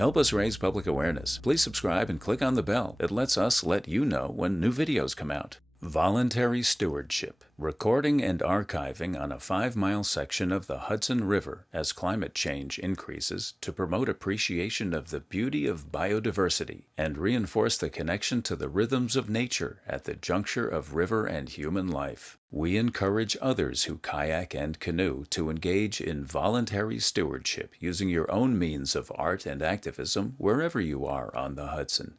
Help us raise public awareness. Please subscribe and click on the bell. It lets us let you know when new videos come out. Voluntary stewardship. Recording and archiving on a 5-mile section of the Hudson River as climate change increases to promote appreciation of the beauty of biodiversity and reinforce the connection to the rhythms of nature at the juncture of river and human life. We encourage others who kayak and canoe to engage in voluntary stewardship using your own means of art and activism wherever you are on the Hudson.